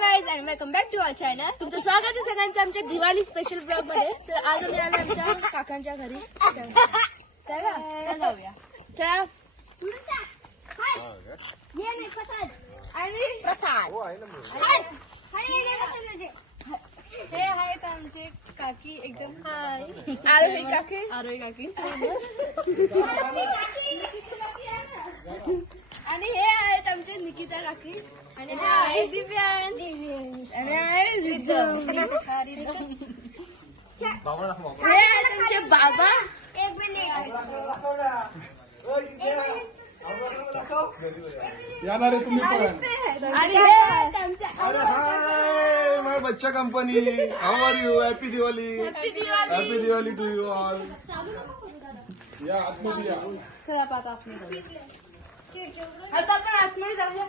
Welcome back to our channel. तुमचं स्वागत आहे सगळ्यांचं आमच्या दिवाळी स्पेशल ब्लॉग मध्ये. तर आज आम्ही आलो आमच्या काकांच्या घरी. चला जाऊया. चला. आणि हे आहेत आमचे काकी एकदम आरोही काकी आणि हे आहेत आमचे निकिता काकी आणि हे आहे दिव्यांश आणि आहे रिझम. हे आहेत आमचे बाबा. एक मिनिट याना रे तुम्ही पण. आणि हे आहेत आमचे अरे हाय माय बच्चा company. How are you? Happy Diwali. Happy Diwali to you all. या आतमध्ये या. चला आता आपण आतमध्ये जाऊया.